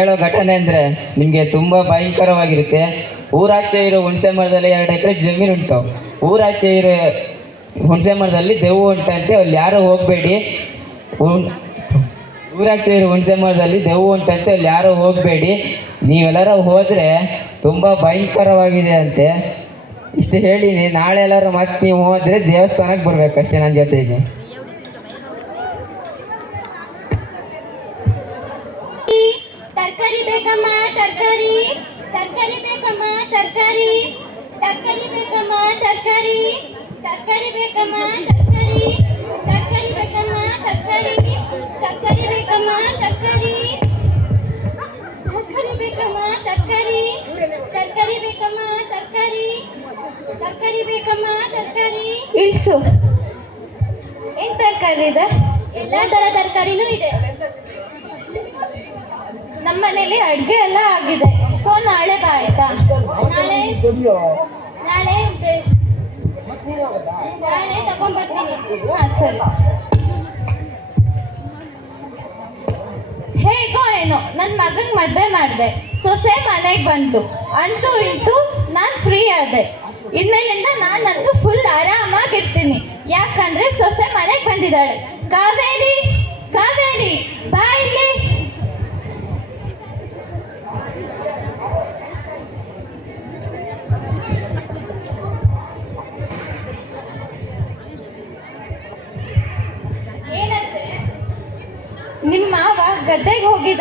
ಹೇಳೋ ಘಟನೆ ಅಂದರೆ ನಿಮಗೆ ತುಂಬ ಭಯಂಕರವಾಗಿರುತ್ತೆ. ಊರಾಚೆ ಇರೋ ಹುಣಸೆ ಮರದಲ್ಲಿ ಎರಡು ಎಕರೆ ಜಮೀನು ಉಂಟು. ಊರಾಚೆ ಇರೋ ಹುಣಸೆ ಮರದಲ್ಲಿ ದೆವ್ವ ಉಂಟಂತೆ. ಅಲ್ಲಿ ಯಾರು ಹೋಗಬೇಡಿ. ಊರಾಚೆ ಇರೋ ಹುಣಸೆ ಮರದಲ್ಲಿ ದೆವ್ವ ಉಂಟಂತೆ. ಅಲ್ಲಿ ಯಾರು ಹೋಗಬೇಡಿ. ನೀವೆಲ್ಲರೂ ಹೋದರೆ ತುಂಬ ಭಯಂಕರವಾಗಿದೆ ಅಂತೆ. ಇಷ್ಟು ಹೇಳಿನಿ. ನಾಳೆ ಎಲ್ಲರೂ ಮತ್ತೆ ನೀವು ಹೋದರೆ ದೇವಸ್ಥಾನಕ್ಕೆ ಬರ್ಬೇಕಷ್ಟೇ ನನ್ನ ಜೊತೆಗೆ. ತರಕಾರಿ ಬೇಕಮ್ಮ ತರಕಾರಿ ತರಕಾರಿ ಬೇಕಮ್ಮ ತರಕಾರಿ ತರಕಾರಿ ಬೇಕಮ್ಮ ತರಕಾರಿ ತರಕಾರಿ ಬೇಕಮ್ಮ ತರಕಾರಿ ತರಕಾರಿ ಬೇಕಮ್ಮ ತರಕಾರಿ ತರಕಾರಿ ಬೇಕಮ್ಮ ತರಕಾರಿ ಇಳಿಸು. ಏನ್ ತರಕಾರಿ ಇದೆ? ಎಲ್ಲಾ ತರ ತರಕಾರಿನೂ ಇದೆ. ನಮ್ಮ ಮನೇಲಿ ಅಡ್ಗೆ ಎಲ್ಲ ಆಗಿದೆ. ಸೊ ನಾಳೆ ಬಾ ಆಯ್ತಾ? ನಾಳೆ ನಾಳೆ ಹೇಗೋ ಏನೋ ನನ್ನ ಮಗನ್ ಮದ್ವೆ ಮಾಡಿದೆ. ಸೊಸೆ ಮನೆಗೆ ಬಂತು ಅಂತೂ ಇಂತೂ ನಾನು ಫ್ರೀ ಆದೆ. ಇನ್ಮೇಲಿಂದ ನಾನಂತೂ ಫುಲ್ ಆರಾಮಾಗಿರ್ತೀನಿ. ಯಾಕಂದ್ರೆ ಸೊಸೆ ಮನೆಗೆ ಬಂದಿದ್ದಾಳೆ. ಕಾವೇರಿ ಕಾವೇರಿ.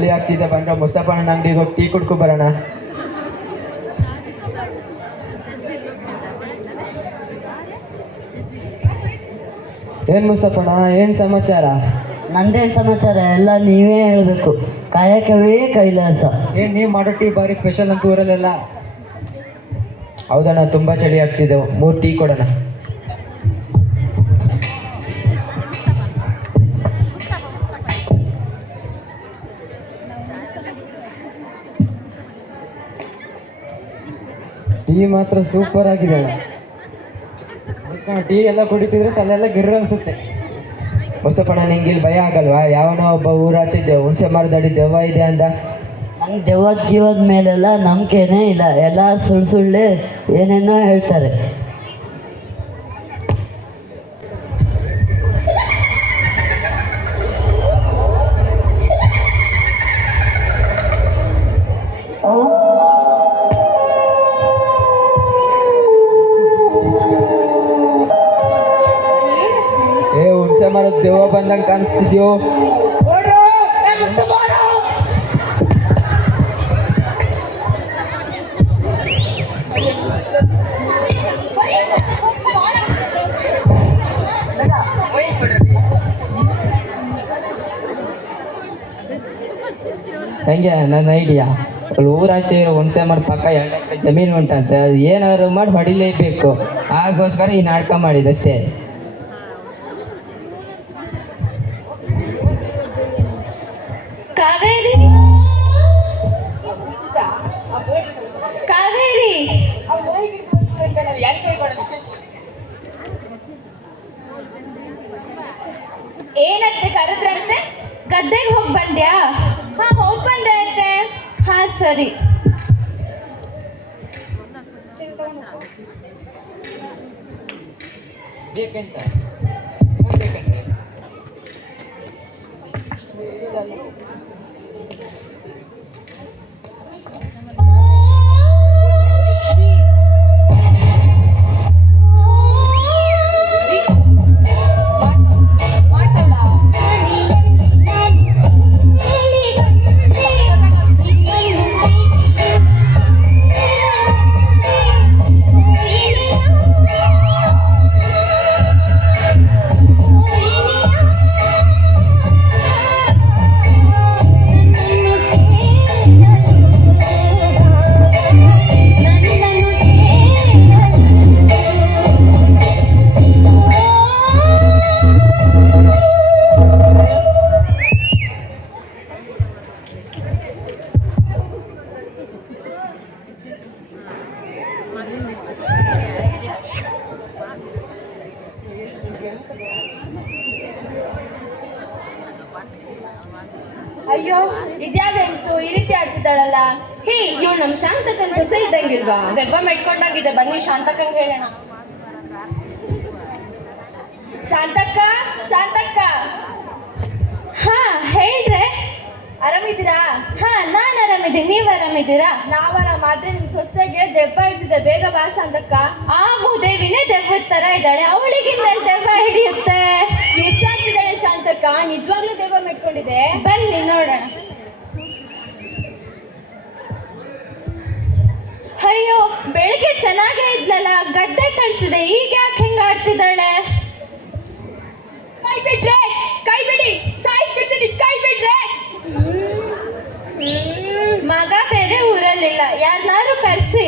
ಚಳಿ ಆಗ್ತಿದೆ ಬಂದ್ರೆ ಮುಸ್ತಫಣ್ಣ ಅಂಗಡಿಗೆ ಹೋಗಿ ಟೀ ಕುಡ್ಕೊ ಬರೋಣ ಏನ್ ಮುಸ್ತಫಣ್ಣ ಏನ್ ಸಮಾಚಾರ? ನಂದೇನ್ ಸಮಾಚಾರ? ಎಲ್ಲ ನೀವೇ ಹೇಳಬೇಕು. ಕಾಯಕವೇ ಕೈಲಾಸ. ಏನ್ ನೀವ್ ಮಾಡೋ ಟೀ ಬಾರಿ ಸ್ಪೆಷಲ್ ಅಂತ ಊರಲ್ಲೆಲ್ಲ? ಹೌದಣ್ಣ ತುಂಬಾ ಚಳಿ ಆಗ್ತಿದೆ. ಮೂರ್ ಟೀ ಕೊಡೋಣ. ಟೀ ಮಾತ್ರ ಸೂಪರ್ ಆಗಿದೆ ಟೀ ಎಲ್ಲ ಕುಡಿತಿದ್ರೆ ತಲೆಲ್ಲ ಗಿರ್ರ ಅನ್ಸುತ್ತೆ. ಹೊಸಪಣ ನಿಂಗೆ ಇಲ್ಲಿ ಭಯ ಆಗಲ್ವಾ? ಯಾವನೋ ಒಬ್ಬ ಊರಾತಿದ್ದೆ, ಹುಣಸೆ ಮರದಡಿ ದೆವ್ವ ಇದೆ ಅಂದ. ನಂಗೆ ದೆವ್ವದ ಜೀವದ ಮೇಲೆಲ್ಲ ನಂಬಿಕೆನೇ ಇಲ್ಲ. ಎಲ್ಲ ಸುಳ್ಳು ಸುಳ್ಳೆ ಏನೇನೋ ಹೇಳ್ತಾರೆ. ಬಂದಂಗೆ ಕಾಣಿಸ್ತಿದ್ಯೋ ಹೆಂಗೆ ನನ್ನ ಐಡಿಯಾ ಅಲ್ಲಿ ಊರಾಚೆ ಹುಣಸೆ ಮಾಡಿ ಪಕ್ಕ ಎರಡು ಜಮೀನು ಉಂಟಂತೆ, ಅದು ಏನಾದ್ರು ಮಾಡಿ ಹೊಡಿಲೇಬೇಕು. ಆಗೋಸ್ಕರ ಈ ನಾಟಕ ಮಾಡಿದಷ್ಟೇ ಗದ್ದೆಗೆ ಹೋಗಿ ಬಂದ್ಯಾ? ಹಾ ಹೋಗ್ ಬಂದೆ ಅಂತೆ ಹಾ ಸರಿ. ಬೇಕಂತ? ಅಯ್ಯೋ, ವಿದ್ಯಾಭ್ಯಾಸು ಈ ರೀತಿ ಆಡ್ತಿದ್ದಾಳಲ್ಲ. ಹೇ ಇವ್ ನಮ್ ಶಾಂತಕನ್ ಸೊಸೆ ಇದ್ದಂಗಿಲ್ವಾ? ದೆವ್ವ ಮೆಟ್ಕೊಂಡಾಗಿದೆ ಬನ್ನಿ, ಶಾಂತಕಂಗ್ ಹೇಳೋಣ. ಶಾಂತಕ್ಕ ಶಾಂತಕ್ಕ. ಹಾ, ಹೇಳ್ರೆ. ಆರಾಮಿದ್ದೀರಾ? ಹಾ ನಾನು ಆರಾಮಿದ್ದೀನಿ. ನೀವು ಆರಾಮಿದ್ದೀರಾ? ನಾವು ಅರಾಮಾದೆ ನಿಮ್ಮ ನಿಮ್ ಸೊಸೆಗೆ ದೆಬ್ಬ ಹಿಡಿದಿದೆ. ಬೇಗ ಬಾ ಅಂತಕ್ಕ ಆ ಭೂದೇವಿನೇ ದೆವ್ವದ ತರ ಇದ್ದಾಳೆ. ಅವಳಿಗಿಂತ ದೆಬ್ಬ ಹಿಡಿಯುತ್ತೆ. ಹೆಚ್ಚಾಗಿದ್ದಾಳೆ ಶಾಂತಕ್ಕ. ನಿಜವಾಗ್ಲೂ ದೆವ್ವ ಮೆಟ್ಕೊಂಡಿದೆ. ಬನ್ನಿ ನೋಡೋಣ. ಅಯ್ಯೋ ಬೆಳಿಗ್ಗೆ ಚೆನ್ನಾಗೇ ಇದ್ಲಲ್ಲ ಗದ್ದೆ ಕಳ್ಸಿದೆ ಈಗ ಯಾಕೆ ಹಿಂಗ ಆಡ್ತಿದ್ದಾಳೆ? ಕೈ ಬಿಟ್ರೆ ಕೈ ಬಿಡಿ. ಸಾಯಿಸ್ಬಿಡ್ತೀನಿ. ಕೈ ಬಿಟ್ರೆ. ಮಗ ಬೇರೆ ಊರಲ್ಲಿಲ್ಲ. ಯಾರನ್ನಾರು ಕರೆಸಿ.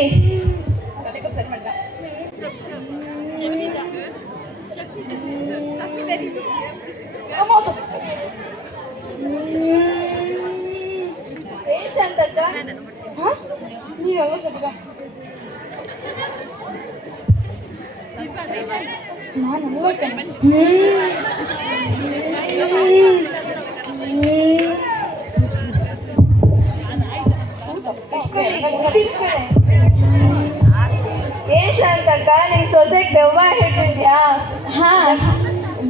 ನಾನು ಏನ್ ಶಾಂತಕ್ಕ ನಿಮ್ ಸೊಸೆಗೆ ದೆವ್ವ ಹಿಡಿದ್ಯಾ ಹಾ.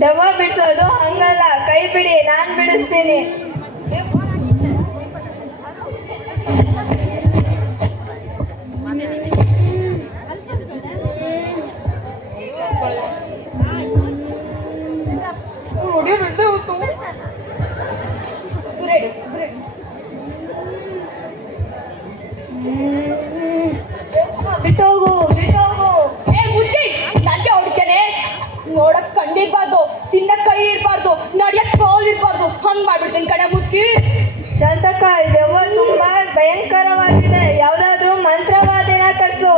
ದೆವ್ವ ಬಿಡ್ಸೋದು ಹಂಗಲ್ಲ ಕೈ ಬಿಡಿ ನಾನ್ ಬಿಡಿಸ್ತೀನಿ. ಮಾಡ್ಬಿಡ್ತೀನಿ ಕಡೆ ಮುತ್ತಿ ದೆವ್ವ ತುಂಬಾ ಭಯಂಕರವಾಗಿದೆ. ಯಾವ್ದಾದ್ರು ಮಂತ್ರವಾದಿನ ಕಳ್ಸು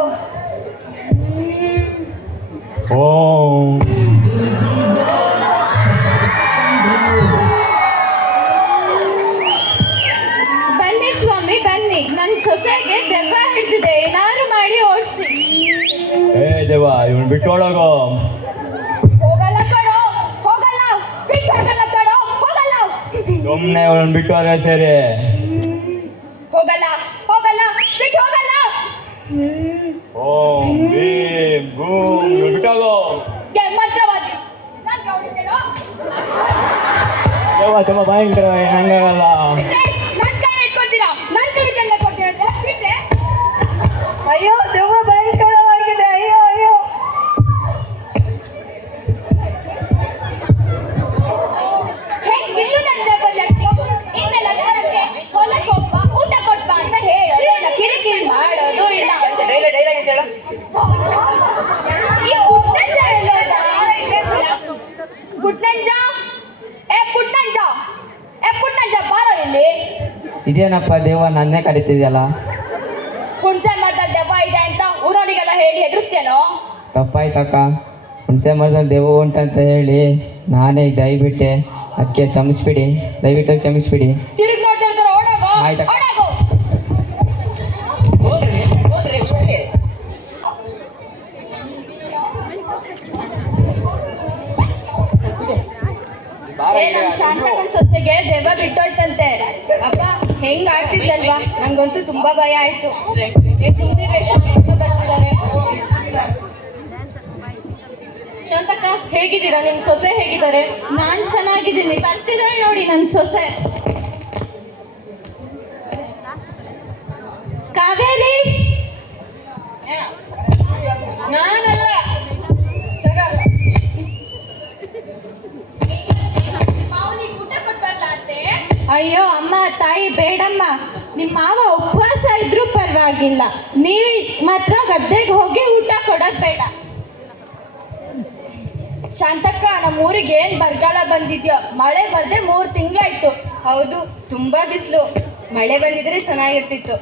ಓಂ. ಬನ್ನಿ ಸ್ವಾಮಿ ಬನ್ನಿ. ನನ್ನ ಸೊಸೆಗೆ ದೆವ್ವ ಹಿಡಿದಿದೆ. ಏನಾದ್ರು ಮಾಡಿ ಓಡಿಸಿ. ಏ ದೇವ ಇವನ್ ಬಿಟ್ಟೋಳಗೋ ಸುಮ್ನೆ ಇವನ್ ಬಿಟ್ಟು ಹೋದ್ರೆ ಸರಿ. ಹೋಗಲ್ಲ ಹೋಗಲ್ಲ ಬಿಟ್ಟು ಹೋಗಲ್ಲ. ಓಂ ಭೀಮ್ ಭೂಮ್ ಇವನ್ ಬಿಟ್ಟೋಗೋ ಏ ಮಂತ್ರವಾದಿ. ನನ್ಗೆ ಹೊಡಿತೇನೋ ದೇವ ತುಂಬ ಭಯಂಕರ ಹಂಗಾಗಲ್ಲ. ಇದೇನಪ್ಪ ದೇವ ನನ್ನೇ ಕರಿತಿದ್ಯಲ್ಲ? ಹುಣಸೆ ಮರದ ದೆವ್ವ ಇದೆ ಅಂತ ಊರವರಿಗೆಲ್ಲ ಹೇಳಿ ಹೆದರ್ಸ್ತೇನೋ ತಪ್ಪಾಯ್ತಕ್ಕ ಹುಣಸೆ ಮರದಲ್ಲಿ ದೇವ ಉಂಟಂತ ಹೇಳಿ ನಾನೇ ದಯವಿಟ್ಟೆ. ಅದಕ್ಕೆ ಕ್ಷಮಿಸ್ಬಿಡಿ ದಯವಿಟ್ಟು ಕ್ಷಮಿಸ್ಬಿಡಿ. ತಿರುಗಿ ನೋಡ್ತಿರ್ತಾರೆ ಓಡೋಗೋ ಆಯ್ತು. ಓಡೋಗೋ. ಶಾಂತಕನ್ ಸೊಸೆಗೆ ದೆವ್ವ ಬಿಟ್ಟೋಯ್ತಂತೆ. ಅಕ್ಕ ಹೆಂಗ್ ಆಡ್ತಿದ್ಲಲ್ವಾ ನಂಗಂತೂ ತುಂಬಾ ಭಯ ಆಯ್ತು. ಶಾಂತಕ್ಕ ಹೇಗಿದ್ದೀರಾ? ನಿಮ್ ಸೊಸೆ ಹೇಗಿದ್ದಾರೆ? ನಾನ್ ಚೆನ್ನಾಗಿದ್ದೀನಿ. ಬರ್ತಿದ್ದಾಳೆ ನೋಡಿ ನನ್ ಸೊಸೆ. ಕಾವೇರಿ? ನಾನಲ್ಲ. ಅಯ್ಯೋ ಅಮ್ಮ ತಾಯಿ ಬೇಡಮ್ಮ. ನಿಮ್ಮ ಮಾವ ಉಪವಾಸ ಇದ್ರೂ ಪರವಾಗಿಲ್ಲ. ನೀವು ಮಾತ್ರ ಗದ್ದೆಗೆ ಹೋಗಿ ಊಟ ಕೊಡೋದು ಬೇಡ. ಶಾಂತಕ್ಕ ನಮ್ಮ ಊರಿಗೆ ಏನ್ ಬರಗಾಲ ಬಂದಿದ್ಯೋ? ಮಳೆ ಬರ್ದೆ ಮೂರು ತಿಂಗಳಾಯ್ತು. ಹೌದು ತುಂಬಾ ಬಿಸಿಲು. ಮಳೆ ಬಂದಿದ್ರೆ ಚೆನ್ನಾಗಿರ್ತಿತ್ತು.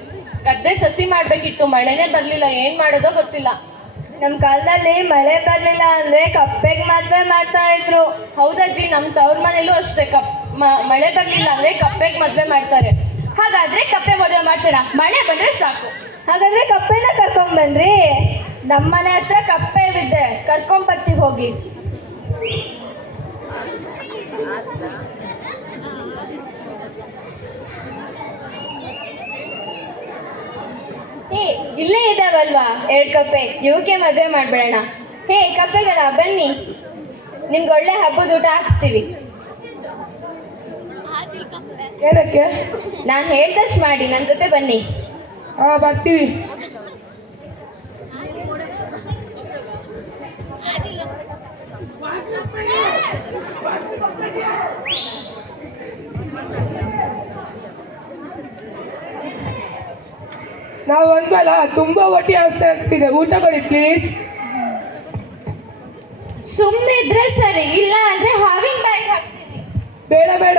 ಗದ್ದೆ ಸಸಿ ಮಾಡ್ಬೇಕಿತ್ತು. ಮಳೆನೇ ಬರ್ಲಿಲ್ಲ. ಏನ್ ಮಾಡೋದೋ ಗೊತ್ತಿಲ್ಲ. ನಮ್ ಕಾಲದಲ್ಲಿ ಮಳೆ ಬರ್ಲಿಲ್ಲ ಅಂದ್ರೆ ಕಪ್ಪೆಗ್ ಮದ್ವೆ ಮಾಡ್ತಾ ಇದ್ರು. ಹೌದಜ್ಜಿ ನಮ್ ತವ್ರ ಮನೇಲೂ ಅಷ್ಟೇ. ಕಪ್ ಮಳೆ ಬರ್ಲಿಲ್ಲ ಅಂದ್ರೆ ಕಪ್ಪೆಗೆ ಮದ್ವೆ ಮಾಡ್ತಾರೆ. ಹಾಗಾದ್ರೆ ಕಪ್ಪೆ ಮದುವೆ ಮಾಡ್ತೀರಾ? ಮಳೆ ಬಂದ್ರೆ ಸಾಕು. ಹಾಗಾದ್ರೆ ಕಪ್ಪೆನ ಕರ್ಕೊಂಡ್ ಬಂದ್ರಿ. ನಮ್ಮನೆ ಹತ್ರ ಕಪ್ಪೆ ಬಿದ್ದೆ ಕರ್ಕೊಂಡ್ ಬರ್ತೀವಿ ಹೋಗಿ. ಹೇ ಇಲ್ಲೇ ಇದಾವಲ್ವಾ? ಎರಡು ಕಪ್ಪೆ. ಇವಕ್ಕೆ ಮದುವೆ ಮಾಡ್ಬೇಡಣ. ಹೇ ಕಪ್ಪೆಗಳ ಬನ್ನಿ. ನಿಮ್ಗೆ ಒಳ್ಳೆ ಹಬ್ಬದ ಊಟ ಹಾಕ್ಸ್ತೀವಿ. ಏನಕ್ಕೆ ನಾನು ಹೇಳ್ದಷ್ಟು ಮಾಡಿ ನನ್ನ ಜೊತೆ ಬನ್ನಿ. ಹಾ ಬರ್ತೀವಿ. ನಾವು ಸಲ ತುಂಬಾ ಹೊಟ್ಟೆ ಆಸ್ತಿ ಆಗ್ತಿದೆ ಊಟ ಕೊಡಿ ಪ್ಲೀಸ್ ಸುಮ್ಮನೆ ಇದ್ರೆ ಸರಿ ಇಲ್ಲ ಅಂದ್ರೆ ಹಾವಿಂಗ್ ಬ್ಯಾಗ್ ಹಾಕ್ತೀನಿ. ಬೇಡ ಬೇಡ.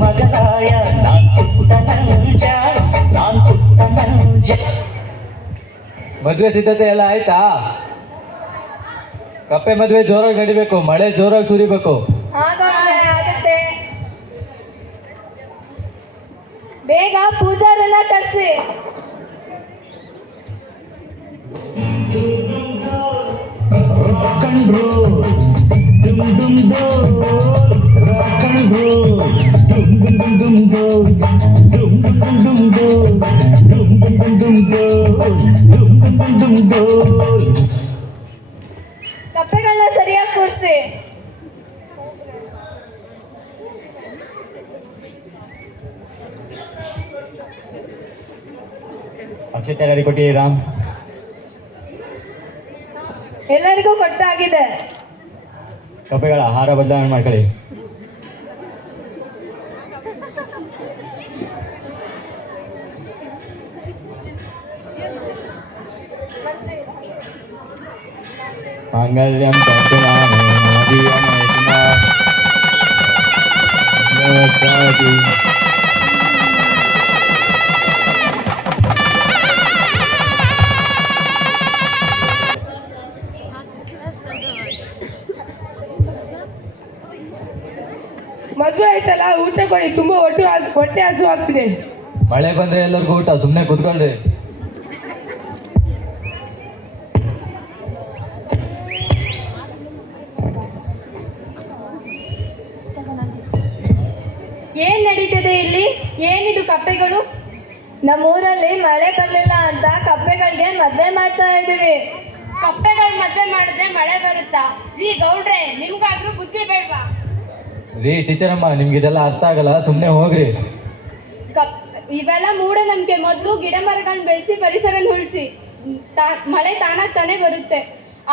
ಮಗರಾಯ ನಾನ್ ಪುಟ್ಟ ನಲ್ಜ ನಾನ್ ಪುಟ್ಟ ನಲ್ಜ ಮದುವೆ ಸಿದ್ಧತೆ ಎಲ್ಲ ಆಯ್ತಾ ಕಪ್ಪೆ ಮದುವೆ ಜೋರಾಗಿ ನಡಿಬೇಕು ಮಳೆ ಜೋರಾಗಿ ಸುರಿಬೇಕು ಬೇಗ ಪೂಜಾರೆಲ್ಲ ಕರ್ಸಿ ಕಂಡು dum dum dum, rock and roll, dum dum dum dum dum, dum dum dum dum dum, dum dum dum dum dum, dum dum dum dum dum. ಕಪ್ಪೆಗಳನ್ನ ಸರಿಯಾಗಿ ಕೂರಿಸಿ ಅಕ್ಷತೆ ರೆಡಿ ಕೊಟ್ಟಿದ್ದೀರಾ ರಾಮ್ ಎಲ್ಲರಿಗೂ ಕೊಟ್ಟಾಗಿದೆ ಕಪ್ಪೆಗಳ ಆಹಾರ ಬದಲಾವಣೆ ಮಾಡ್ಕೊಳ್ಳಿ ಮಾಂಗಲ್ಯಂ ತಂತುನಾನೇ ಮದಿಯಮೇತುನಾ. ನಮಸ್ಕಾರತಿ. ಮದುವೆ ಆಯ್ತಲ್ಲ ಊಟ ಕೊಡಿ ತುಂಬಾ ಹೊಟ್ಟೆ ಹಸು ಹೊಟ್ಟೆ ಹಸು ಆಗ್ತಿದೆ ಮಳೆ ಬಂದ್ರೆ ಎಲ್ಲರಿಗೂ ಊಟ ಸುಮ್ಮನೆ ಕೂತ್ಕೊಳ್ರಿ ಕಪ್ಪೆಗಳು? ನಮ್ಮೂರಲ್ಲಿ ಮಳೆ ಬರಲಿಲ್ಲ ಅಂತ ಕಪ್ಪೆಗಳಿಗೆ ಮದ್ವೆ ಮಾಡ್ತಾ ಇದೀವಿ ಕಪ್ಪೆಗಳು ಮದ್ವೆ ಮಾಡಿದ್ರೆ ಮಳೆ ಬರುತ್ತಾ? ಈ ಗೌಡ್ರೆ ನಿಮ್ಗಾದ್ರೂ ಬುದ್ಧಿ ಬೇಡ್ವಾ? ರೀ ಟೀಚರ್ ಅಮ್ಮ ನಿಮ್ಗೆ ಇದೆಲ್ಲ ಅರ್ಥ ಆಗಲ್ಲ ಸುಮ್ಮನೆ ಹೋಗ್ರಿ. ಕಪ್ ಇವೆಲ್ಲ ಮೂಢನಂಬಿಕೆ. ಮೊದಲು ಗಿಡ ಮರಗಳನ್ನ ಬೆಳೆಸಿ ಪರಿಸರ ಉಳಿಸಿ. ಮಳೆ ತಾನಾಗ್ ತಾನೇ ಬರುತ್ತೆ.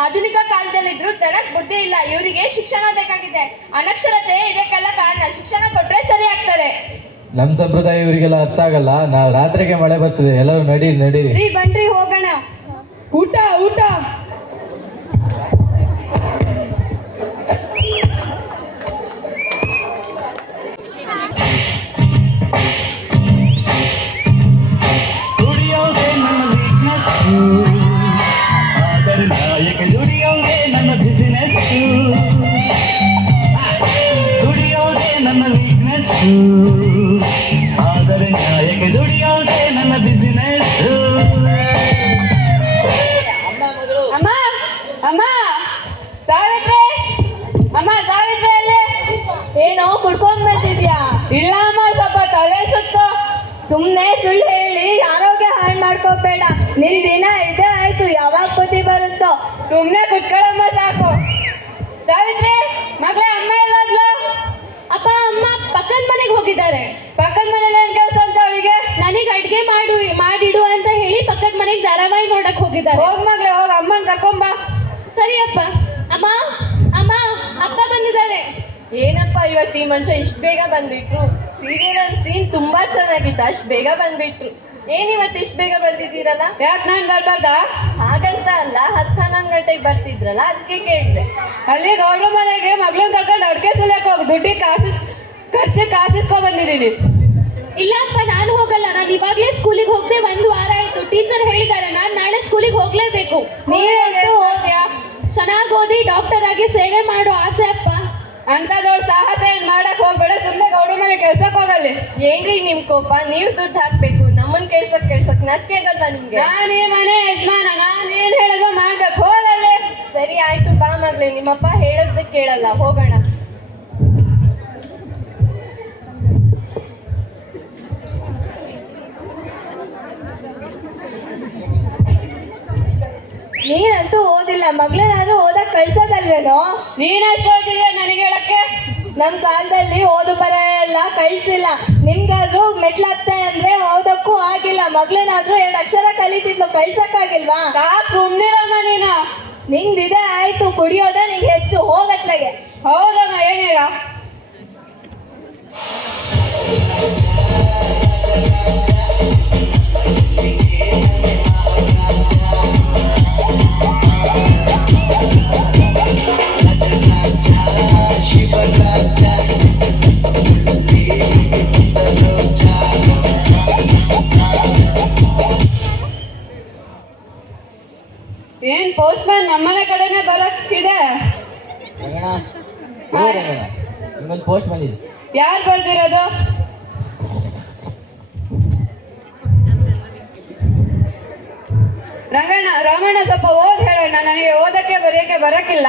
ಆಧುನಿಕ ಕಾಲದಲ್ಲಿದ್ರು ಜನಕ್ ಬುದ್ಧಿ ಇಲ್ಲ. ಇವರಿಗೆ ಶಿಕ್ಷಣ ಬೇಕಾಗಿದೆ. ಅನಕ್ಷರತೆ ಇದಕ್ಕೆಲ್ಲ ಕಾರಣ. ಶಿಕ್ಷಣ ಕೊಟ್ರೆ ಸರಿ ಆಗ್ತಾರೆ. ನಮ್ಮ ಸಂಪ್ರದಾಯ ಇವರಿಗೆಲ್ಲ ಅರ್ಥ ಆಗಲ್ಲ ನಾವು ರಾತ್ರಿಗೆ ಮಳೆ ಬರ್ತದೆ. ಎಲ್ಲರೂ ನಡೀರಿ ನಡೀರಿ. ಬನ್ರಿ ಹೋಗೋಣ. ಊಟ ಊಟ. ನೋಡಕ್ ಹೋಗಿದ್ದಾರೆ. ಹೋಗ್ ಮಗಳೇ ಹೋಗ್ ಅಮ್ಮನ್ ಕರ್ಕೊಂಬ ಸರಿಯಪ್ಪ ಅಮ್ಮ ಅಮ್ಮ ಅಪ್ಪ ಬಂದಿದ್ದಾರೆ. ಏನಪ್ಪ ಇವತ್ತು ಈ ಮನುಷ್ಯ ಇಷ್ಟು ಬೇಗ ಬಂದ್ಬಿಟ್ರು? ಸೀರಿಯಲ್ ಸೀನ್ ತುಂಬಾ ಚೆನ್ನಾಗಿತ್ತು ಅಷ್ಟು ಬೇಗ ಬಂದ್ಬಿಟ್ರು. ಏನ್ ಇವತ್ತು ಇಷ್ಟು ಬೇಗ ಬಂದಿದ್ದೀರಲ್ಲ? ಯಾಕೆ ನಾನು ಬರ್ಬಾರ್ದ? ಹಾಗಂತ ಅಲ್ಲ ಹತ್ತು ಹನ್ನೊಂದು ಗಂಟೆಗೆ ಬರ್ತಿದ್ರಲ್ಲ ಅದಕ್ಕೆ ಕೇಳಿದೆ. ಅಲ್ಲಿ ಗೌಡ್ರ ಮನೆಗೆ ಮಗಳನ್ನ ಕರ್ಕೊಂಡು ಅಡ್ಗೆ ಸುಲಿಯಕ್ಕೆ ಹೋಗಿ ದುಡ್ಡಿ ಕಾಸಿಸ್ ಖರ್ಚು ಕಾಸಿಸ್ಕೊ ಬಂದಿದ್ದೀನಿ ಇಲ್ಲ ಅಪ್ಪ ನಾನು ಹೋಗಲ್ಲ. ನಾನು ಇವಾಗ್ಲೇ ಸ್ಕೂಲಿಗೆ ಹೋಗದೆ ಒಂದು ವಾರ ಆಯ್ತು. ಟೀಚರ್ ಹೇಳಿದ್ದಾರೆ ನಾನು ನಾಳೆ ಸ್ಕೂಲಿಗೆ ಹೋಗ್ಲೇಬೇಕು. ಚೆನ್ನಾಗ್ ಚೆನ್ನಾಗಿ ಓದಿ ಡಾಕ್ಟರ್ ಆಗಿ ಸೇವೆ ಮಾಡು ಆಸೆ ಅಪ್ಪ. ಅಂತದವ್ರ ಸಾಹಸ ಏನ್ ಮಾಡಕ್ ಹೋಗ್ಬೇಡ ಸುಮ್ಮನೆ ಗೌಡ ಮನೆ ಕೆಲ್ಸಕ್ ಹೋಗಲ್ಲ. ಏನ್ರಿ ನಿಮ್ ಕೋಪ? ನೀವು ದುಡ್ಡು ಹಾಕ್ಬೇಕು ನಮ್ಮನ್ ಕೆಲ್ಸಕ್ ಕೆಲ್ಸಕ್ ನಾಚಿಕೆಗಲ್ವಾ ನಿಮ್ಗೆ? ನಾನ್ ಈ ಮನೆ ಯಜಮಾನ ನಾನ್ ಏನ್ ಹೇಳೋದು ಮಾಡ್ಬೇಕು ಹೋಗಲ್ಲೇ. ಸರಿ ಆಯ್ತು ಬಾ ಮಗ್ಲಿ ನಿಮ್ಮಪ್ಪ ಹೇಳೋದಕ್ಕೆ ಕೇಳಲ್ಲ ಹೋಗೋಣ. ನೀನಂತೂ ಓದಿಲ್ಲ ಮಗಳನ್ನಾದ್ರೂ ಓದ ಕಳ್ಸೋದಲ್ವೇನೋ? ನೀನಷ್ಟು ಓದಿಲ್ಲ ನನಗೆ ಹೇಳಕ್ಕೆ? ನಮ್ ಕಾಲದಲ್ಲಿ ಓದು ಬರ ಎಲ್ಲ ಕಳ್ಸಿಲ್ಲ. ನಿಮ್ಗಾದ್ರೂ ಮೆಟ್ಲತ್ತೆ ಅಂದ್ರೆ ಓದಕ್ಕೂ ಆಗಿಲ್ಲ. ಮಗಳೇನಾದ್ರೂ ಎರಡು ಅಕ್ಷರ ಕಲಿತಿದ್ಲು ಕಳ್ಸಕ್ಕಾಗಿಲ್ವಾ? ಆಗಿಲ್ವಾ ಸುಮ್ನಿರಮ್ಮ ನೀನು. ನಿಂದಿದೆ ಆಯ್ತು ಕುಡಿಯೋದ ನಿಂಗೆ ಹೆಚ್ಚು. ಹೋಗತ್ಲಾಗೆ ಹೌದಮ್ಮ ಏನೀಗ ಏನ್ ಪೋಸ್ಟ್ ಮ್ಯಾನ್ ನಮ್ಮನೆ ಕಡೆನೆ ಬರಕ್ಕಿದೆ ಪೋಸ್ಟ್ ಬಂದಿದೆ ಯಾರು ಬರ್ದಿರೋದು? ರಂಗಣ್ಣ ರಾಮಣ್ಣ ಸ್ವಲ್ಪ ಓದ್ ಹೇಳೋಣ ನನಗೆ ಓದಕ್ಕೆ ಬರೆಯಕ್ಕೆ ಬರಕ್ಕಿಲ್ಲ.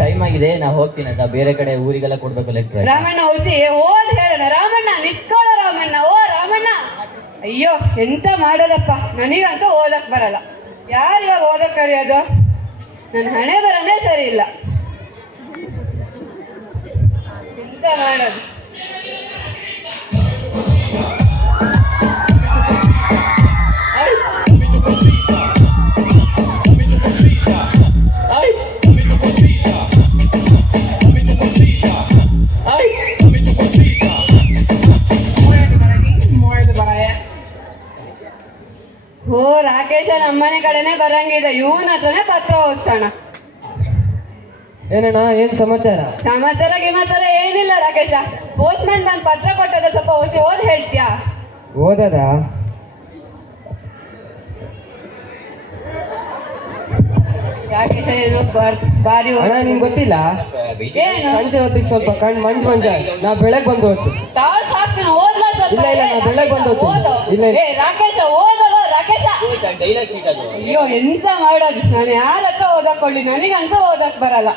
ಟೈಮ್ ಆಗಿದೆ ನಾ ಹೋಗ್ತೀನಿ. ಅಂತ ಬೇರೆ ಕಡೆ ಊರಿಗೆಲ್ಲ ಕೊಡ್ಬೇಕು ಲೆಕ್ಕ ರಾಮಣ್ಣ ಹುಸಿ ಓದ್ ಹೇಳೋಣ ರಾಮಣ್ಣ ನಿತ್ಕೊಳ್ಳೋ ರಾಮಣ್ಣ. ಓ ರಾಮಣ್ಣ. ಅಯ್ಯೋ ಎಂತ ಮಾಡೋದಪ್ಪ. ನನಗಂತೂ ಓದಕ್ ಬರಲ್ಲ. ಯಾರು ಇವಾಗ ಓದಕ್ ಕರೆಯೋದು? ನನ್ನ ಹಣೆ ಬರೋದೇ ಸರಿ ಇಲ್ಲ. ಎಂತ ಮಾಡೋದು? ಓ ರಾಕೇಶ ನಮ್ಮನೆ ಕಡೆನೆ ಬರಂಗಿದ. ಇವನ ಹತ್ರನೇ ಪತ್ರ ಓದ್ಸೋಣ. ಏನಣ್ಣ ಏನ್ ಸಮಾಚಾರ? ಸಮಾಚಾರ ಗಿಮಾಚಾರ ಏನಿಲ್ಲ ರಾಕೇಶ. ಪೋಸ್ಟ್ಮನ್ ಬಂದು ಪತ್ರ ಕೊಟ್ಟದ ಸ್ವಲ್ಪ ಓದಿ ಓದ್ ಹೇಳ್ತೀಯಾ? ಓದದ? ರಾಕೇಶ ಏನೋ ಬಾರ್- ಬಾರಿ ಅಣ್ಣ ಓದ್- ನಿಂಗೆ ಗೊತ್ತಿಲ್ಲ? ಏನು? ಸಂಜೆ ಹೊತ್ತಿಗೆ ಸ್ವಲ್ಪ ಕಣ್ ಮಂಜು ಮಂಜ ನಾ ಬೆಳಗ್ಗೆ ಬಂದು ಹೋಗ್ತು ತಾಳ್ ಸಾಕ್ತೀನಿ ಓದ್ಲಾ ಸ್ವಲ್ಪ. ಇಲ್ಲ, ಇಲ್ಲ, ಏ, ನಾ ಬೆಳಗ್ಗೆ ಬಂದು. ಇಲ್ಲ, ಇಲ್ಲ. ಏ ರಾಕೇಶ ಓದಲ್ಲ ರಾಕೇಶ. ಡೈಲಾಗ್ ಶೀಟ್ ಅಯ್ಯೋ ಎಂತ ಮಾಡೋದು? ನಾನು ಯಾರ ಹತ್ರ ಓದಕೊಳ್ಳಿ ನನಗಂತೂ ಓದಕ್ ಬರಲ್ಲ.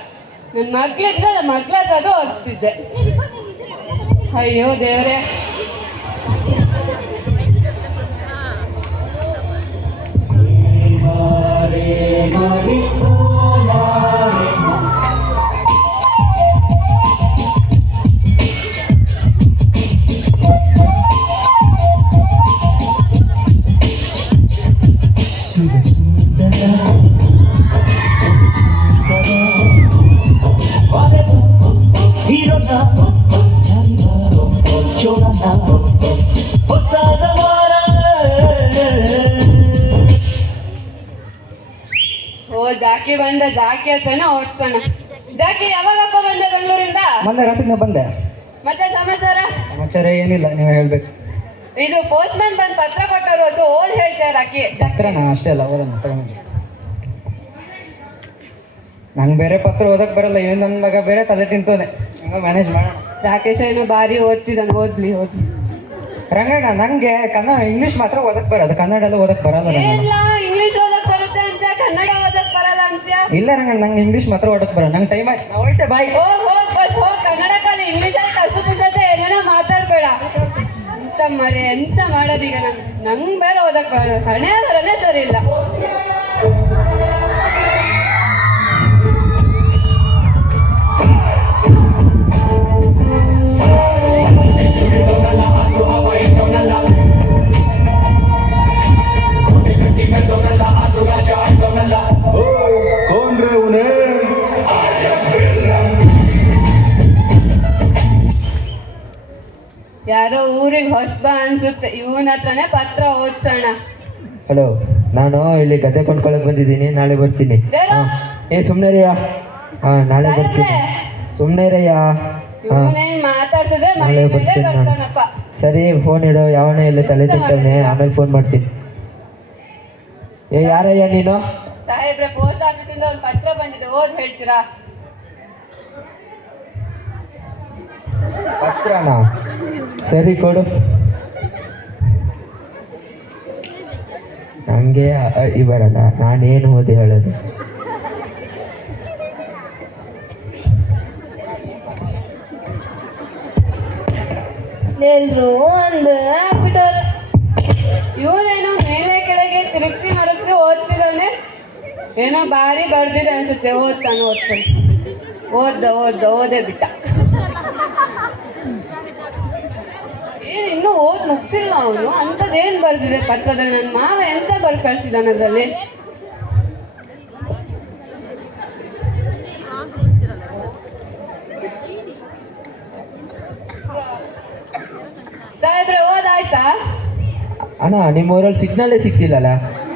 ನನ್ನ ಮಕ್ಳಿದ್ರೆ ನನ್ನ ಮಕ್ಳ ಹತ್ರ ಓದಿಸ್ತಿದ್ದೆ. ಅಯ್ಯೋ ದೇವ್ರೆ. ಏನಿಲ್ಲ ನೀವು ಹೇಳ್ಬೇಕು. ಇದು ಪೋಸ್ಟ್ ಮ್ಯಾನ್ ಬಂದು ಪತ್ರ ಕೊಟ್ಟರು ಅದು ಓದ್ ಹೇಳ್ತಾರೆ ಪತ್ರನ ಅಷ್ಟೇ ಅಲ್ಲ ಓದೋಣ ತಗೊಂಡು. ನಂಗೆ ಬೇರೆ ಪತ್ರ ಓದಕ್ ಬರಲ್ಲ ಏನು ನನ್ನ ಮಗ ಬೇರೆ ತಲೆ ತಿಂತೋನೆ ಹಂಗ ಮ್ಯಾನೇಜ್ ಮಾಡೋಣ. ರಾಕೇಶ ಏನು ಭಾರಿ ಓದ್ತಿದ್ದಾನೆ ಓದ್ಲಿ ಓದ್ಲಿ. ರಂಗಣ್ಣ ನಂಗೆ ಕನ್ನಡ ಇಂಗ್ಲೀಷ್ ಮಾತ್ರ ಓದಕ್ ಬರೋದು ಕನ್ನಡ ಎಲ್ಲ ಓದಕ್ ಬರಲ್ಲ ರಂಗಣ್ಣ. ಏನಿಲ್ಲ ಇಂಗ್ಲಿಷ್ ಓದಕ್ ಬರುತ್ತೆ ಅಂತ ಕನ್ನಡ ಓದಕ್ ಬರಲ್ಲ ಅಂತ? ಇಲ್ಲ ರಂಗಣ್ಣ ನಂಗೆ ಇಂಗ್ಲೀಷ್ ಮಾತ್ರ ಓದಕ್ ಬರಲ್ಲ ನಂಗೆ ಟೈಮ್ ಆಯ್ತು. ನಾ ಹೊರಟೆ ಬಾಯ್ ಹೋಗ್ ಹೋಗ್ ಬಸ್ ಹೋಗ್ ಕನ್ನಡ ಕಲಿ ಇಂಗ್ಲಿಷ್ ಅಲ್ಲಿ ಕಸು ಮಾತಾಡ್ಬೇಡ. ಎಂತ ಮರೆ ಎಂತ ಮಾಡೋದೀಗ ನಂಗೆ ನಂಗೆ ಬೇರೆ ಓದಕ್ ಬರೋದು ಹಣೆ ಬರನೇ ಸರಿ ಇಲ್ಲ. ಯಾರೋ ಊರಿಗೆ ಹೊಸಬ ಅನ್ಸುತ್ತೆ ಇವನ ಹತ್ರನೇ ಪತ್ರ ಓದ್ಸೋಣ. ಹಲೋ ನಾನು ಇಲ್ಲಿ ಗದ್ದೆ ಕೊಂಡ್ಕೊಳಕ್ ಬಂದಿದ್ದೀನಿ ನಾಳೆ ಬರ್ತೀನಿ. ಬೇರೆ? ಏ ಸುಮ್ಮನೆ ರೀಯಾ ಹಾ ನಾಳೆ ಬರ್ತೀನಿ. ಸುಮ್ನೆ ಸುಮ್ಮನೆ ರಯ್ಯ ಹಾ. ಇವನೇನ್ ಮಾತಾಡ್ಸಿದ್ರೆ ಮೈ ನಾಳೆ ಮೇಲೆ ಬರ್ತೀನಿ ನಾನು. ಬರ್ತಾನಪ್ಪ. ಸರಿ ಫೋನ್ ಇಡು ಯಾವನ ಇಲ್ಲ ತಲೆ ತಿಂತಾನೆ ಆಮೇಲೆ ಫೋನ್ ಮಾಡ್ತೀನಿ. ಏ ಯಾರಯ್ಯ ನೀನು? ಸಾಹೇಬ್ರೆ ಪೋಸ್ಟ್ ಆಫೀಸಿಂದ ಒಂದು ಪತ್ರ ಬಂದಿದೆ ಓದ್ ಹೇಳ್ತೀರಾ? ಪತ್ರನ? ಸರಿ ಕೊಡು. ನಂಗೆ ಬರಲ್ಲ. ನಾನೇನು ಓದಿ ಹೇಳೋದು? ಒಂದು ಇವರೇನೋ ಮೇಲೆ ಕೆಳಗೆ ತಿರುಗಿ ಮರಗಿಸಿ ಓದ್ತಿದ್ದಾನೆ. ಏನೋ ಭಾರಿ ಬರ್ದಿದೆ ಅನ್ಸುತ್ತೆ. ಓದ್ತಾನೆ ಓದ್ತಾನೆ. ಓದ್ದ ಓದ್ದ, ಓದೇ ಬಿಟ್ಟ. ಏನ್ ಇನ್ನೂ ಓದ್ ಮುಗಿಸಿಲ್ಲ ಅವನು ಅಂಥದ್ದೇನು ಬರೆದಿದೆ ಪತ್ರದಲ್ಲಿ? ನನ್ನ ಮಾವ ಎಂತ ಬರ್ ಕಳ್ಸಿದ್ದಾನೆ ಅದರಲ್ಲಿ? ಸಾಹೇಬ್ರೆ ಓದಾಯ್ತಾ ಅಣ್ಣ ನಿಮ್ಮ ಊರಲ್ಲಿ ಸಿಗ್ನಲ್ಲೇ ಸಿಗ್ತಿಲ್ಲಲ್ಲ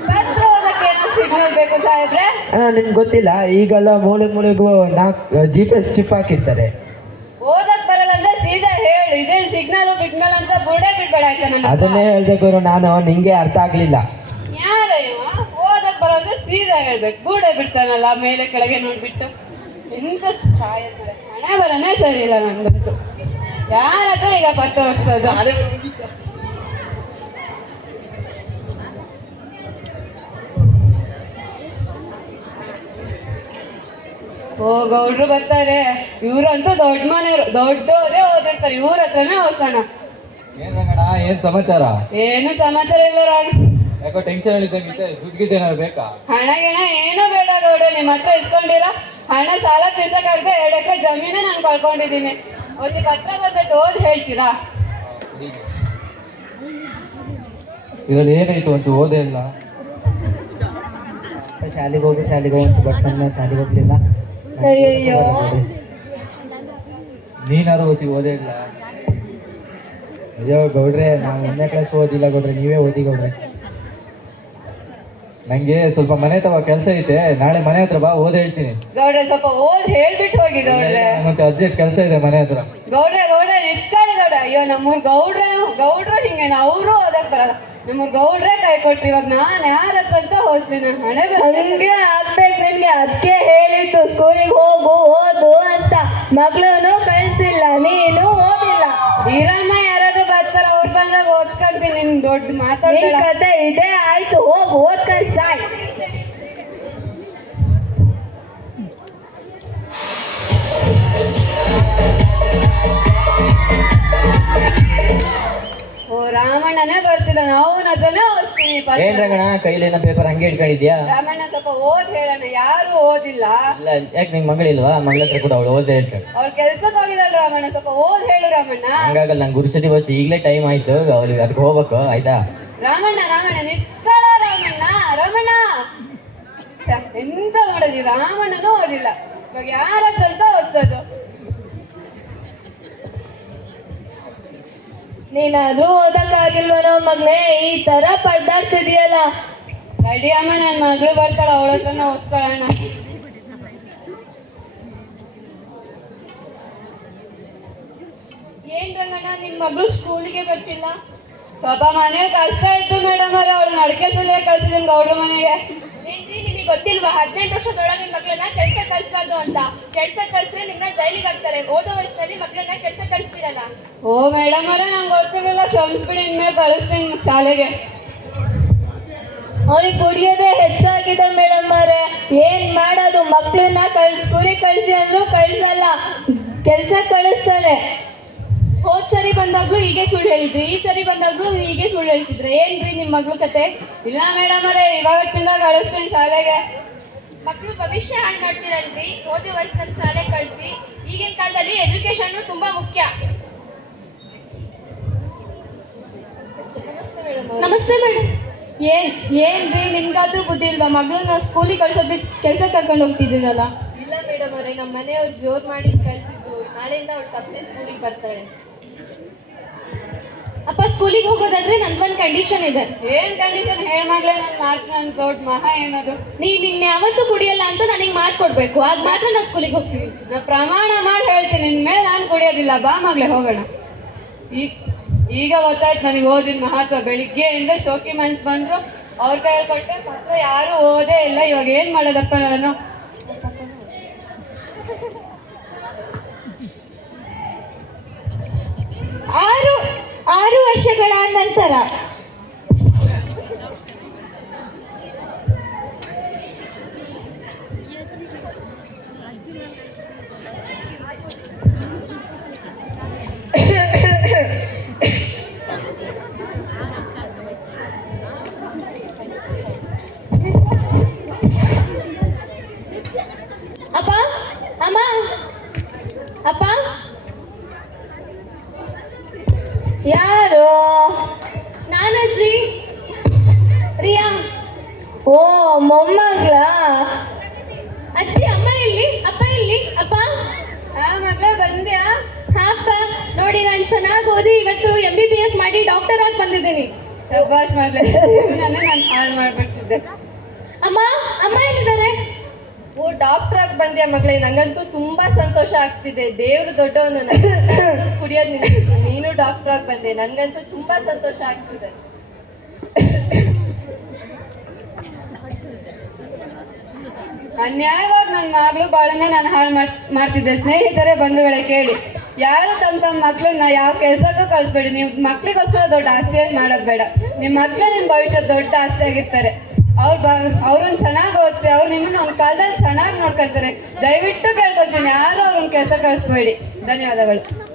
ಪತ್ರ ಓದಕ್ಕೆ ಏನೋ ಸಿಗ್ನಲ್ ಬೇಕು ಸಾಹೇಬ್ರೆ? ಅಣ್ಣ ನಿಮ್ಗೆ ಗೊತ್ತಿಲ್ಲ ಈಗೆಲ್ಲ ಮೂಳೆ ಮೂಳೆಗೂ ನಾಲ್ಕು ಜಿ ಪಿ ಎಸ್ ಚಿಪ್ ಹಾಕಿರ್ತಾರೆ ಓದಕ್ ಬರಲ್ಲ ಅಂದ್ರೆ ಸೀದಾ ಹೇಳು ಇದೇ ಸಿಗ್ನಲ್ ಬಿಗ್ನಲ್ ಅಂತ ಬೋರ್ಡೇ ಬಿಡ್ಬೇಡ ಆಯ್ತಾ ನನ್ನ ಅದನ್ನೇ ಹೇಳ್ದೆ ಗುರು ನಾನು ನಿಂಗೆ ಅರ್ಥ ಆಗ್ಲಿಲ್ಲ. ಯಾರ ಇವ ಓದಕ್ ಅಂದ್ರೆ ಸೀದಾ ಹೇಳ್ಬೇಕು. ಬೋರ್ಡೇ ಬಿಡ್ತಾನಲ್ಲ ಮೇಲೆ ಕೆಳಗೆ ನೋಡ್ಬಿಟ್ಟು. ಎಂತ ಸಹಾಯ ಹಣ ಹಣೆ ಬರನೇ ಸರಿ ಇಲ್ಲ ನಂದಂತೂ ಯಾರ ಹತ್ರ ಈಗ ಪತ್ತೆ ಹೋಗ್ತದ ಓ ಗೌಡ್ರು ಬರ್ತಾರೆ. ಇವ್ರಂತೂ ದೊಡ್ಡ ಮನೆಯವರು ದೊಡ್ಡವರೇ ಓದಿರ್ತಾರೆ ಇವ್ರ ಹತ್ರನೇ ಓದ್ಸೋಣ ಏನ್ ರಂಗಣ್ಣ ಏನ್ ಸಮಾಚಾರ? ಏನು ಸಮಾಚಾರ ಇಲ್ಲ ರಾಣಿ. ಯಾಕೋ ಟೆನ್ಷನ್ ದುಡ್ಡಿದ್ದೇನಾದ್ರು ಬೇಕಾ? ಹಣ ಗಿಣ ಏನೂ ಬೇಡ ಗೌಡ್ರು. ನಿಮ್ಮ ಹತ್ರ ಇಸ್ಕೊಂಡಿರ ಹಣ ಸಾಲ ತೀರ್ಸಕ್ಕಾಗದೆ ಎರಡು ಎಕರೆ ಜಮೀನೇ ನಾನು ಕಳ್ಕೊಂಡಿದ್ದೀನಿ. ಒಂದು ಪತ್ರ ಬಂದೈತೆ ಓದಿ ಹೇಳ್ತೀರಾ? ಇದ್ರಲ್ಲಿ ಏನಾಯ್ತು ಅಂತ ಓದೇ ಇಲ್ಲ. ಶಾಲೆಗೆ ಹೋಗಿ ಶಾಲೆಗೆ ಹೋಗಿ ಬರ್ತಾನೆ. ಶಾಲೆಗೆ ಹೋಗ್ಲಿಲ್ಲ. ಅಯ್ಯಯ್ಯೋ. ನೀನಾರು ಓದಿ ಓದೇ ಇಲ್ಲ. ಅಯ್ಯೋ ಗೌಡ್ರೆ ನಾವು ಒಂದನೇ ಕ್ಲಾಸ್ ಓದಿಲ್ಲ ಗೌಡ್ರೆ ನೀವೇ ಓದಿ ಗೌಡ್ರೆ. ನಂಗೆ ಸ್ವಲ್ಪ ಮನೆ ತವ ಕೆಲಸ ಐತೆ ನಾಳೆ ಮನೆ ಹತ್ರ ಬಾ ಓದ್ ಹೇಳ್ತೀನಿ. ಗೌಡ್ರೆ ಸ್ವಲ್ಪ ಓದ್ ಹೇಳ್ಬಿಟ್ಟು ಹೋಗಿ ಗೌಡ್ರೆ. ಮತ್ತೆ ಅರ್ಜೆಂಟ್ ಕೆಲಸ ಇದೆ ಮನೆ ಹತ್ರ. ಗೌಡ್ರೆ ಗೌಡ್ರೆ ಇಷ್ಟ ಗೌಡ್ರೆ. ಅಯ್ಯೋ ನಮ್ಮ ಗೌಡ್ರೆ ಗೌಡ್ರು ಹಿಂಗೇನ ಅವರು ಓದಕ್ ಬರಲ್ಲ. ನಮ್ಮೂರ್ ಗೌಡ್ರೆ ಕೈ ಕೊಟ್ರಿ ಇವಾಗ ನಾನು ಯಾರ ಹತ್ರ ಅಂತ ಹೋಗ್ಲಿ ನಾನು ಹಣೆ ಹಂಗೆ ಆಗ್ಬೇಕು ನಿಮ್ಗೆ ಅದಕ್ಕೆ ಹೇಳಿತ್ತು ಸ್ಕೂಲಿಗೆ ಹೋಗು ಓದು ಅಂತ. ಮಗಳೂನು ಕಳ್ಸಿಲ್ಲ ನೀನು ಓದಿಲ್ಲ. ಈರಮ್ಮ ಯಾರಾದ್ರೂ ಬರ್ತಾರ ಅವ್ರ ಬಂದಾಗ ಓದ್ಕೊಳ್ತೀನಿ ನಿನ್ ದೊಡ್ಡ ಮಾತಾಡ್ತಾರೆ ಕತೆ ಇದೇ ಆಯ್ತು ಹೋಗು ಓದ್ಕೊಂಡ್ ಸಾಯ್. ರಾಮಣ್ಣನೇ ಬರ್ತಿದ್ದಾನೆ ಅವನ ಹತ್ರನೇ ಓದ್ತೀನಿ. ಏನ್ ರಂಗಣ ಕೈಲೇನ ಪೇಪರ್ ಹಂಗೆ ಇಟ್ಕೊಂಡಿದ್ಯಾ ರಾಮಣ್ಣ ಸ್ವಲ್ಪ ಓದ್ ಹೇಳೋಣ. ಯಾರು ಓದಿಲ್ಲ. ಇಲ್ಲ ಯಾಕೆ ನಿಂಗೆ ಮಗಳಿಲ್ವಾ ಮಗಳ ಹತ್ರ ಕೂಡ ಅವಳು ಓದೇ ಹೇಳ್ತಾಳೆ ಅವ್ಳು ಕೆಲ್ಸಕ್ಕೆ ಹೋಗಿದ್ದಾಳ ರಾಮಣ್ಣ ಸ್ವಲ್ಪ ಓದ್ ಹೇಳು ರಾಮಣ್ಣ. ಹಂಗಾಗಲ್ಲ ನಂಗೆ ಗುರುಸತಿ ಬಸ್ ಈಗಲೇ ಟೈಮ್ ಆಯ್ತು. ಅವ್ರಿಗೆ ಅದಕ್ಕೆ ಹೋಗ್ಬೇಕು ಆಯ್ತಾ? ರಾಮಣ್ಣ ರಾಮಣ್ಣ ನಿತ್ಕೊಳ್ಳ ರಾಮಣ್ಣ. ರಾಮಣ್ಣ. ಛೆ, ಎಂತ ಮಾಡೋದು? ರಾಮಣ್ಣನೂ ಓದಿಲ್ಲ. ಇವಾಗ ಯಾರ ಕಲ್ತ ಓದ್ಸೋದು? ನೀನಾದ್ರೂ ಓದಕ್ಕಾಗಿಲ್ವನೋ ಮಗ್ಲೇ ಈ ತರ ಪಡ್ದಾಡ್ತಿದ್ಯಲ್ಲ. ಅಮ್ಮ ನನ್ನ ಮಗಳು ಬರ್ತಾಳ ಅವಳ ಹತ್ರನ ಓದ್ಕೊಳ್ಳೋಣ ಏನ್ ರಂಗಣ್ಣ ನಿಮ್ ಮಗಳು ಸ್ಕೂಲಿಗೆ ಬರ್ತಿಲ್ಲ? ಪಾಪ ಮನೆ ಕಷ್ಟ ಇತ್ತು ಮೇಡಮ್ ಅಲ್ಲ ಅವಳು ನಡ್ಕೆ ಸುಲಿಯ ಕಳ್ಸಿದ್ದೀನಿ ಗೌಡ್ರ ಮನೆಗೆ. ಗೊತ್ತಿಲ್ವಾ? ಹದಿನೆಂಟು ವರ್ಷದೊಳಗೆ ಮಕ್ಕಳನ್ನ ಕೆಲಸ ಕಳ್ಸ್ಬಾರ್ದು ಅಂತ. ಕೆಲಸ ಕಳ್ಸಿದ್ರೆ ನಿಮ್ಮನ್ನ ಜೈಲಿಗೆ ಹಾಕ್ತಾರೆ. ಓದೋ ವಯಸ್ಸಿನಲ್ಲಿ ಮಕ್ಕಳನ್ನ ಕೆಲಸ ಕಳಿಸ್ತೀರಲ್ಲ ಓ ಮೇಡಮ್ ಅವರೇ ನಂಗೆ ಗೊತ್ತಿರಲಿಲ್ಲ. ಕ್ಷಮಿಸ್ಬಿಡಿ ಇನ್ಮೇಲೆ ಕಳಿಸ್ತೀನಿ ಶಾಲೆಗೆ. ಅವ್ರಿಗೆ ಕುಡಿಯೋದೇ ಹೆಚ್ಚಾಗಿದೆ ಮೇಡಮ್ ಅವರೇ. ಏನ್ ಮಾಡೋದು? ಮಕ್ಕಳನ್ನ ಕಳ್ಸಿ ಸ್ಕೂಲಿಗೆ ಕಳಿಸಿ ಅಂದ್ರು ಕಳ್ಸಲ್ಲ. ಕೆಲಸ ಬಂದಾಗ್ಲೂ ಹೀಗೆ ಸುಳ್ಳು ಹೇಳಿದ್ರಿ ಈ ಸರಿ ಬಂದಾಗ್ಲೂ ಹೀಗೆ ಸುಳ್ಳು ಹೇಳ್ತಿದ್ರೆ. ಏನ್ರಿ ನಿಮ್ ಮಗಳು ಕತೆ? ಇಲ್ಲ ಮೇಡಮ್ ಅವರೇ ಇವಾಗತ್ತಿಂದ ಕಳಿಸ್ತೀನಿ ಶಾಲೆಗೆ. ಮಕ್ಕಳು ಭವಿಷ್ಯ ಹಾಳು ಮಾಡ್ತೀರಲ್ರಿ? ಓದಿ ವಯಸ್ಸಿನಲ್ಲಿ ಶಾಲೆ ಕಳಿಸಿ. ಈಗಿನ ಕಾಲದಲ್ಲಿ ಎಜುಕೇಶನ್ ತುಂಬಾ ಮುಖ್ಯ. ನಮಸ್ತೆ ಮೇಡಮ್ ಏನ್ ಏನ್ರಿ ನಿಮ್ಗಾದ್ರೂ ಬುದ್ಧಿ ಇಲ್ವಾ? ಮಗಳನ್ನ ಸ್ಕೂಲಿಗೆ ಕಳ್ಸೋದ್ ಬಿಟ್ಟು ಕೆಲ್ಸಕ್ಕೆ ಕರ್ಕೊಂಡು ಹೋಗ್ತಿದ್ದೀರಲ್ಲ? ಇಲ್ಲ ಮೇಡಮ್ ಅವರೇ ನಮ್ಮ ಮನೆಯವ್ರು ಜೋರ್ ಮಾಡಿ ಕಳ್ಸಿದ್ದು. ನಾಳೆಯಿಂದ ಅವ್ರು ತಪ್ಪದೆ ಸ್ಕೂಲಿಗೆ ಬರ್ತಾಳೆ ಅಪ್ಪ ಸ್ಕೂಲಿಗೆ ಹೋಗೋದಾದ್ರೆ ಒಂದು ಕಂಡೀಷನ್ ಇದೆ. ಏನ್ ಕಂಡೀಷನ್ ಹೇಳ್ ನನ್ ನಾನು ನನ್ ದೊಡ್ಡ ಮಹಾ ಏನದು? ನೀ ನಿನ್ನೆ ಯಾವತ್ತೂ ಕುಡಿಯಲ್ಲ ಅಂತ ನನಗೆ ಮಾತು ಕೊಡ್ಬೇಕು. ಆಗ ಮಾತ್ರ ನಾವು ಸ್ಕೂಲಿಗೆ ಹೋಗ್ತೀನಿ. ನಾ ಪ್ರಮಾಣ ಮಾಡಿ ಹೇಳ್ತೀನಿ. ಇನ್ಮೇಲೆ ನಾನು ಕುಡಿಯೋದಿಲ್ಲ. ಬಾ ಮಗ್ಲೇ ಹೋಗೋಣ. ಈಗ ಈಗ ಗೊತ್ತಾಯ್ತು ನನಗೆ ಓದಿನ ಮಹತ್ವ. ಬೆಳಿಗ್ಗೆಯಿಂದ ಶೋಕಿ ಮನ್ಸ್ ಬಂದ್ರು. ಅವ್ರ ಕೈಯಲ್ಲಿ ಕೊಟ್ಟೆ ಪತ್ರ ಯಾರು ಓದೇ ಇಲ್ಲ. ಇವಾಗ ಏನ್ ಮಾಡೋದಪ್ಪ ನಾನು? ಆರು ಆರು ವರ್ಷಗಳ ನಂತರ. ಅಪ್ಪ ಅಮ್ಮ ಅಪ್ಪ. ಮೊಮ್ಮಗಳ? ಅಜ್ಜಿ ಅಮ್ಮ ಇಲ್ಲಿ ಅಪ್ಪ ಇಲ್ಲಿ ಅಪ್ಪ. ಆ ಮಗಳ ಬಂದ್ಯಾ? ಅಪ್ಪ ನೋಡಿ ನಾನು ಚೆನ್ನಾಗಿ ಓದಿ ಇವತ್ತು ಎಂ ಬಿ ಬಿ ಎಸ್ ಮಾಡಿ ಡಾಕ್ಟರ್ ಆಗಿ ಬಂದಿದ್ದೀನಿ. ಶಬ್ಬಾಷ್ ಮಗಳೇ ನಾನು ಹಾಳು ಮಾಡ್ಬಿಟ್ಟಿದ್ದೆ. ಅಮ್ಮ ಅಮ್ಮ ಏನಿದ್ದಾರೆ? ಓ ಡಾಕ್ಟರ್ ಆಗಿ ಬಂದ್ಯಾ ಮಗಳೇ? ನಂಗಂತೂ ತುಂಬಾ ಸಂತೋಷ ಆಗ್ತಿದೆ. ದೇವ್ರು ದೊಡ್ಡವನು ಕುಡಿಯೋದು. ನೀನು ಡಾಕ್ಟರ್ ಆಗಿ ಬಂದೆ. ನನಗಂತೂ ತುಂಬಾ ಸಂತೋಷ ಆಗ್ತಿದೆ. ಅನ್ಯಾಯವಾಗಿ ನನ್ನ ಮಗಳು ಬಾಳನ್ನ ನಾನು ಹಾಳು ಮಾಡ್, ಮಾಡ್ತಿದ್ದೆ. ಸ್ನೇಹಿತರೆ, ಬಂಧುಗಳೇ, ಕೇಳಿ. ಯಾರು ತಮ್ಮ ತಮ್ಮ ಮಕ್ಕಳನ್ನ ಯಾವ ಕೆಲಸಕ್ಕೂ ಕಳಿಸ್ಬೇಡಿ. ನೀವು ಮಕ್ಳಿಗೋಸ್ಕರ ದೊಡ್ಡ ಆಸ್ತಿಯಾಗಿ ಮಾಡೋದು ಬೇಡ. ನಿಮ್ಮ ಮಕ್ಕಳು ನಿಮ್ಮ ಭವಿಷ್ಯ ದೊಡ್ಡ ಆಸ್ತಿಯಾಗಿರ್ತಾರೆ. ಅವ್ರು ಬ ಅವ್ರನ್ನ ಚೆನ್ನಾಗಿ ಓದಿಸಿ, ಅವ್ರು ನಿಮ್ಮನ್ನ ಒಂದು ಕಾಲದಲ್ಲಿ ಚೆನ್ನಾಗಿ ನೋಡ್ಕೊಳ್ತಾರೆ ದಯವಿಟ್ಟು ಕೇಳ್ಕೊತೀನಿ. ಯಾರು ಅವ್ರನ್ನ ಕೆಲಸ ಕಳಿಸ್ಬೇಡಿ. ಧನ್ಯವಾದಗಳು.